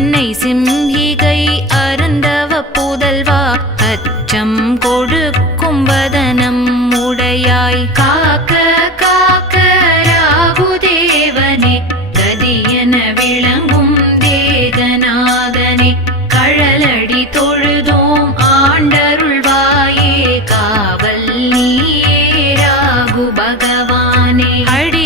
உன்னை சிம்ஹிகை அருந்தவ புதல்வா அச்சம் கொடுக்கும் வதனம் உடையாய். காக்க காக்க ராகுதேவனே கதியன விளங்கும் வேதநாதனே கழலடி தொழுதோம் ஆண்டருள்வாயே காவல் நீயே ராகு பகவானே. அடி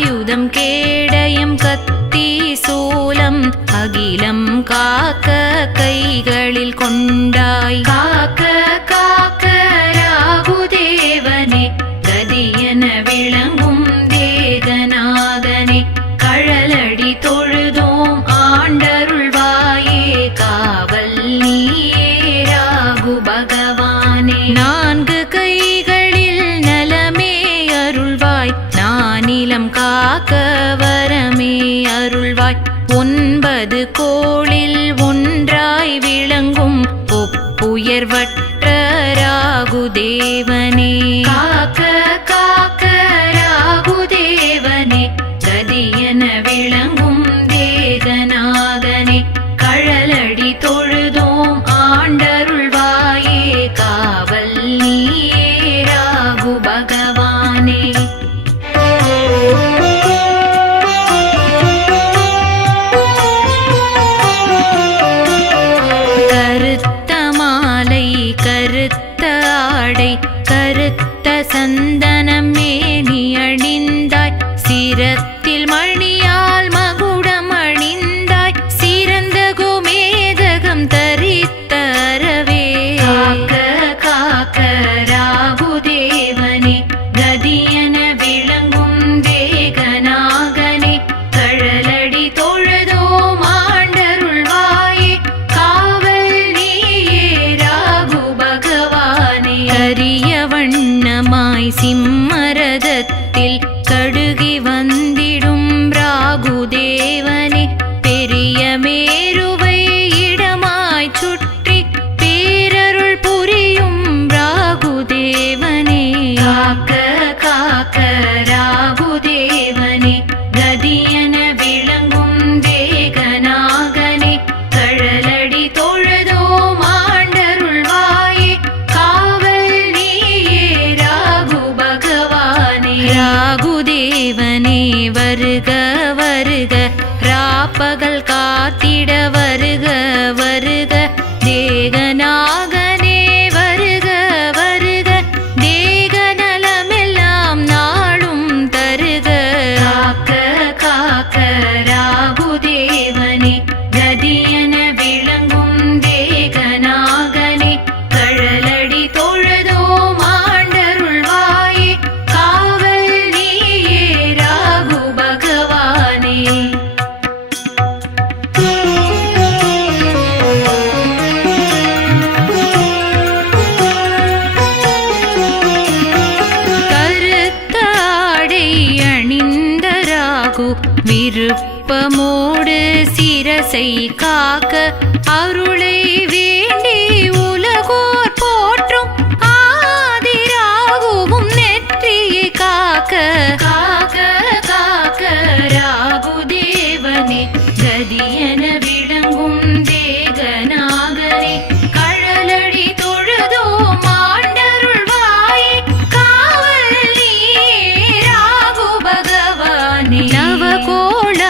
ஆயுதம் கேடயம் கத்தி சூலம் அகிலம் காக்க கைகளில் கொண்டாய். காக்க ஒன்பது கோளில் ஒன்றாய் விளங்கும் ஒப்புயர்வற்ற ராகுதேவனே. சிம்ம காக்க அருளை வேண்டி உலகோர் போற்றும் ஆதிராகவும் நெற்றியை காக்க. காக்க காக்க ராகுதேவனே கதியன விளங்கும் தேகநாகனே கழலடி தொழுதோ மாண்டருள் வாயே காவல் நீ ராகு பகவானே. நவகோள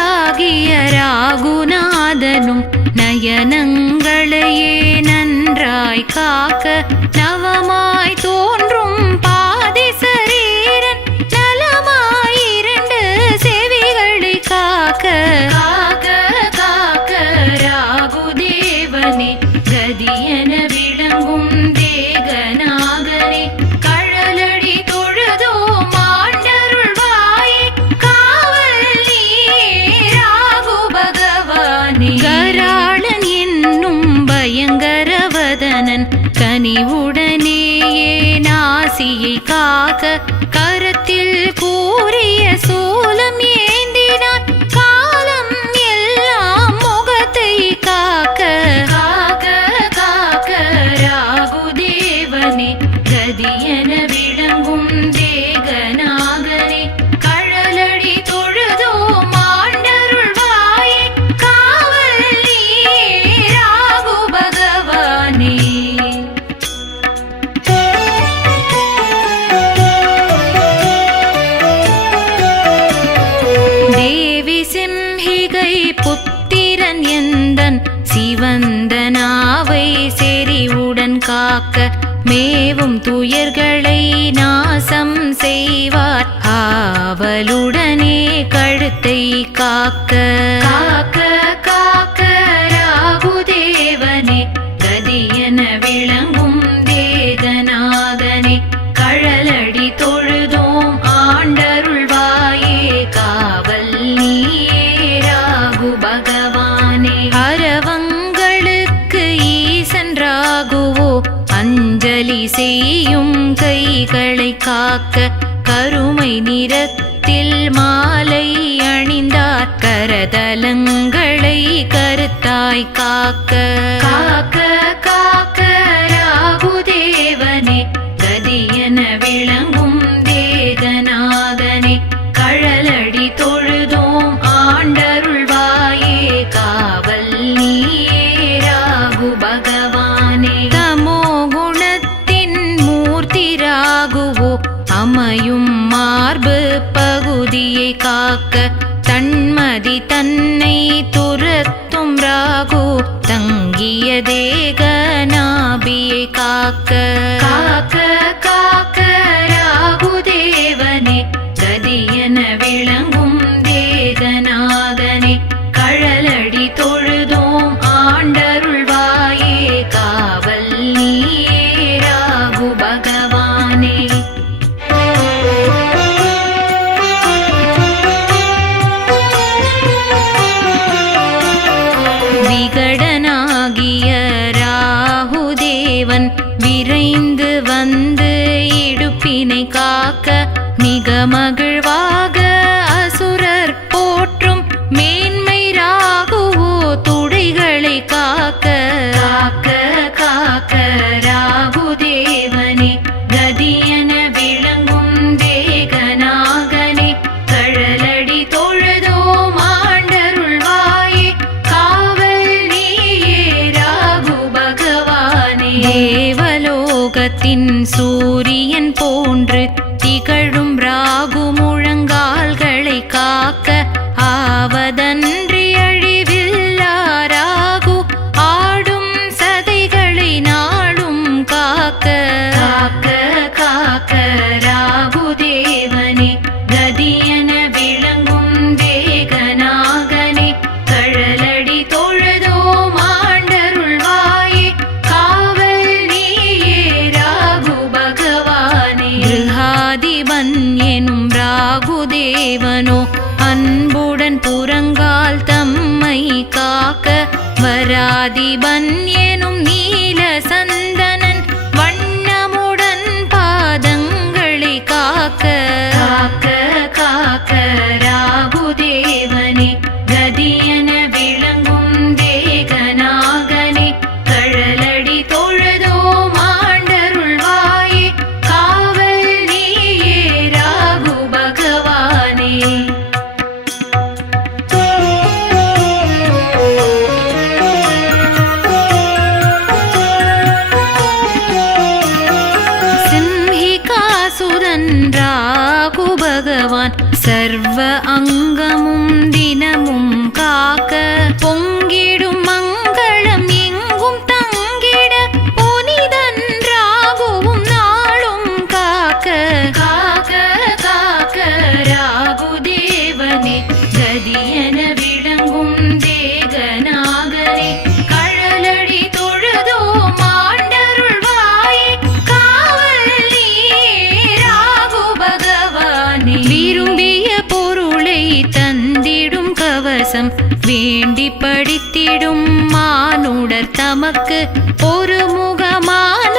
ஆடிய ராகுநாதனும் நயனங்களையே நன்றாய் காக்க நவமா ஏவும் துயர்களை நாசம் செய்வார். ஆவலுடனே கழுத்தை காக்க. காக்க காக்க ராகுதேவனே கதியன விளங்கும் வேதநாதனே கழலடி தொழுதோம் ஆண்டருள்வாயே காவல் நீயே ராகு பகவானே. அரவங்களுக்கு ஈசன் ராகுவோ அஞ்சலி செய்யும் கைகளை காக்க கருமை நிறத்தில் மாலை அணிந்தார். கரதலங்களை கருத்தாய் காக்க. காக்க காக்க ராகுதேவனே கதியன விளங்கும் தேகநாபியை காக்க. sombra. ஜீவாதிபன் படித்திடும் மானுடர் தமக்கு ஒரு முகமான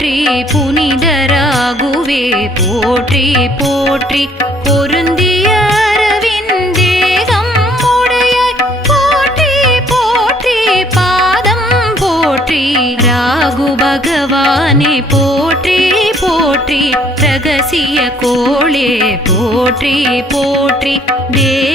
போற்றி புனிதராகுவே. போற்றி போற்றி. பொருந்திய அரவிந்தேகம் உடையாய் போற்றி போற்றி. பாதம் போற்றி ராகு பகவானே போற்றி போற்றி. ரகசிய கோளே போற்றி போற்றி. தே